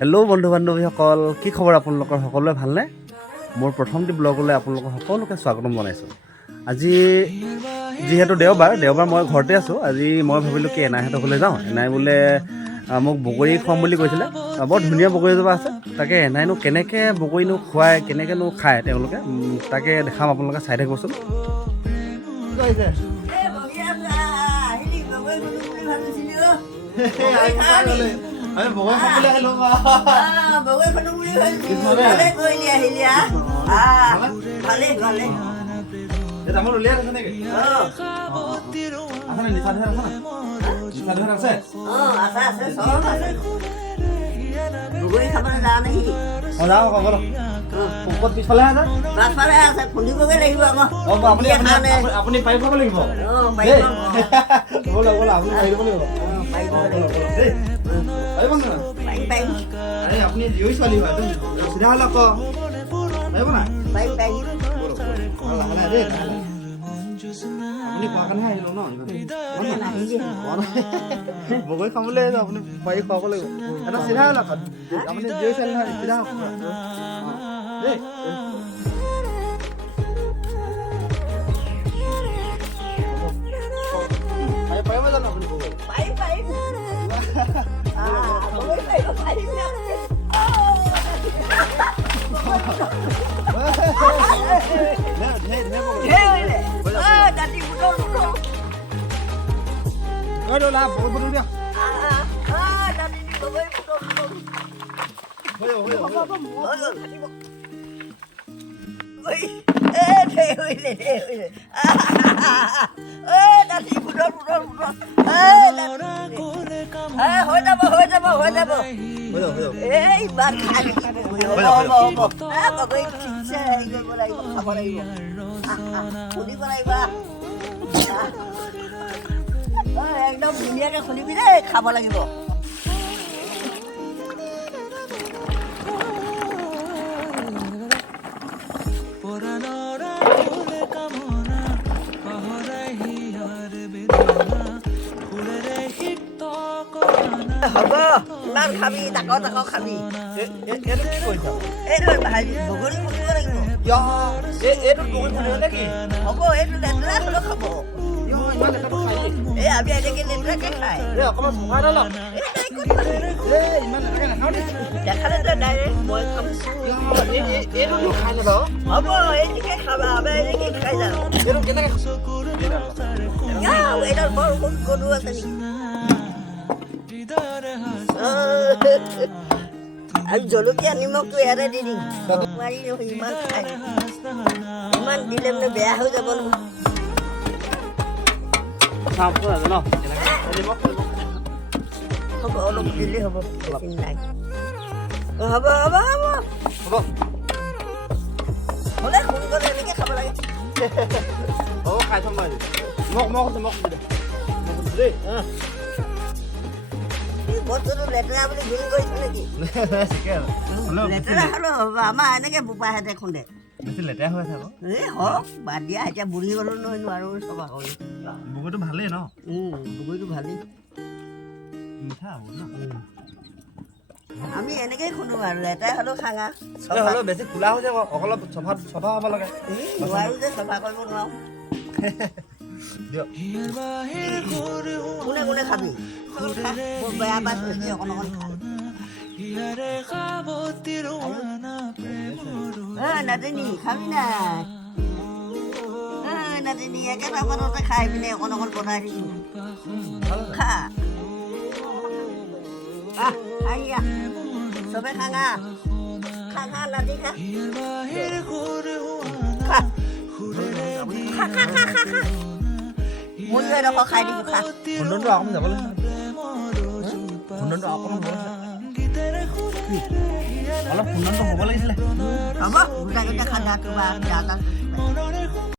Hello' বন্ধু বান্ধৱীসকল, কি খবৰ আপোনালোকৰ? সকলোৱে ভালনে? মোৰ প্ৰথমটি ব্লগলৈ আপোনালোকৰ সকলোকে স্বাগতম জনাইছোঁ। আজি যিহেতু দেওবাৰ মই ঘৰতে আছোঁ। আজি মই ভাবিলোঁ কি এনাইহঁতৰ ঘৰলৈ যাওঁ। এনাই বোলে মোক বগৰী খুৱাম বুলি কৈছিলে। বৰ ধুনীয়া বগৰী এজোপা আছে। তাকে এনাইনো কেনেকৈ বগৰীনো খুৱায়, কেনেকৈনো খায় তেওঁলোকে, তাকে দেখাম। আপোনালোকে চাই থাকিবচোন। আমি বগৰী খাবলৈ আহিলোঁ বগৰী খালোঁ বুলি ভাবিছোঁ। ভালে কৰিলি আহিলি ভালে ভালে। তামোল উলিয়াই আছে নেকি? আছে নিচা ধৰা আছে নিচা ধৰা আছে? আছে আছে চব আছে। বগৰী খাবলৈ যাওঁ নেকি? যাওঁ আকৌ বলক। ওপৰত পিছফালে আছে? পাছফালে আছে, খুন্দিবগৈ লাগিব আকৌ। আপুনি পাৰি খাব লাগিব। পাৰিব ব'লক ব'লক, আপুনি পাৰি দিব লাগিব। পাৰিব লাগিব। পাৰিব নহয়? পাৰিম আৰে আপুনি জীয়ৰী ছোৱালী হয়, চিধা হ'ল আকৌ। পাৰিব নাই? পাৰিম পাৰিম। লাহে লাহে দেই, লাহে লাহে। আপুনি কোৱা কাৰণেহে আহিলোঁ ন? বগৰী খাবলৈ আহিছোঁ, আপুনি পাৰি খুৱাব লাগিব। এটা চিধা হ'ল আকৌ। আপুনি জীয়ৰী ছোৱালী নহয়, চিধা হওক দেই। পাৰিব জানো আপুনি বগৰী? পাৰিম পাৰিম। বগৰী পাৰিব পাৰিম না। দাঁতি বুটল বুটল। বহুত বস্তু দিয়া। দাঁতি দি বগৰী বুটল বুটল। হৈ যাব, হৈ যাব। হৈ গ'ল কাটিব। ধেৰ হৈলে। দাঁতি বুটল বুটল বুটল। হৈ যাব হৈ যাব হৈ যাব। এই ইমান খালি হ'ব হ'ব। বগৰী ঠিকছে হেৰি কৰিব লাগিব, খাব লাগিব। খুন্দিব লাগিব। একদম ধুনীয়াকৈ খুন্দিবি দেই, খাব লাগিব। হ'ব ইমান খাবি, ডাকৰ ডাকৰ খাবি। এইটো কি কৰিছ? এইটো বগৰী খুন্দিব লাগিব। এইটো বগৰী খুন্দিব নেকি? হ'ব এইটো লেতেৰা হ'লেও খাব। ইমান লেতেৰাটো খাই দেই। এই আমি এনেকৈ লেতেৰাকৈ খায়। অকণমান চফাই নলওঁ। ইমান লেতেৰাকৈ নাখাওঁ দেই। দেখালে তই ডাইৰেক্ট মই খাম। এইটো খাই নে বাৰু? হ'ব এইটোকে খাবা, আমি এনেকৈ খাই যাম। এইটো কেনেকৈ এইডাল বৰ গধুৰ আছে নেকি? আৰু জলকীয়া নিমখটো ইয়াতে দি দিম। নোৱাৰি নহয় ইমান খাই। ইমান দিলে মানে বেয়া হৈ যাব নহয়। হ'ব অলপ দিলেই হ'ব, বেছি নাই। হ'ব হ'ব হ'ব হ'লে সোনকালে এনেকৈ খাব লাগে। হ'ব খাই থ'ম মই মোক দেই। বস্তুটো লেতেৰা বুলি ঘূৰি কৰিছে নেকি? লেতেৰা হ'লেও হ'ব, আমাৰ এনেকৈ বোপাহেঁতে খুন্দে। বেছি লেতেৰা হৈ আছে আকৌ। এই হওক বাদ দিয়া, এতিয়া বুঢ়ী গ'লো নহয় নোৱাৰো চফা কৰি। বগৰীটো ভালেই ন? বগৰীটো ভালেই। মিঠা হ'ব ন? আমি এনেকেই খুন্দো আৰু লেতেৰা হ'লেও খাঙা। হ'লেও বেছি খোলা হৈ যাব, অলপ চফা হ'ব লাগে। নোৱাৰো যে চফা কৰিব নোৱাৰো। দিয়ক। কোনে কোনে খাবি? বৰ বেয়া পাইছ অকণ অকণ খা। নাতিনী খাবি নাই? নাতিনী একেটা পাততে খাই পিনে অকণ অকণ বনাই দিছোঁ। খা খাইয়া চবে খাঙা খা খা নাতি খা খা খা খা খা খা ময়ো এডোখৰ খাই দিছোঁ খা। খুন্দনটো অকণমান যাব লাগিছিল। খুন্দনটো অকণমান হ'ব লাগিছিলে। অলপ খুন্দনটো হ'ব লাগিছিলে। হ'ব গোটা গোটা খা দাঁতটো বা দাঁত